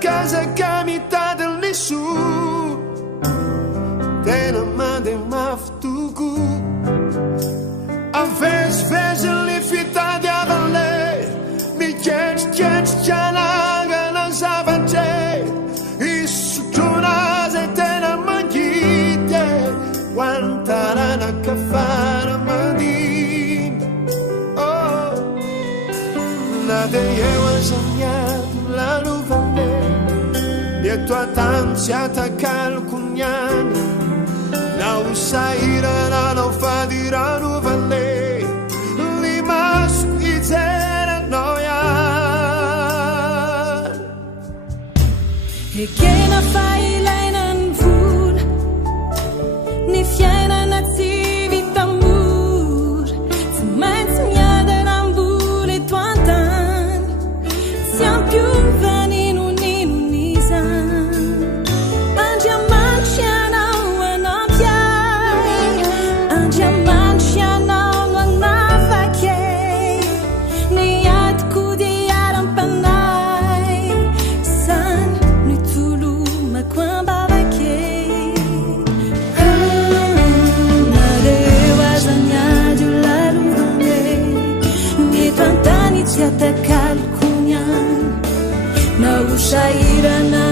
casa que a metade del nessuno te ne manda uma futuco a vez le fita di avalle mi chiedi già la gana savante isso tuna se te ne manchite guantarana che fare mandi oh nade io sognato la luvane e tua tanzia calcugnani la usaira la non fa di rano valle li maschi zera noia e che na fai lei non vur ni fiena nazi vitamur se mezz mia de rambule tuantan siam più vani non ni san andiamo Shaira na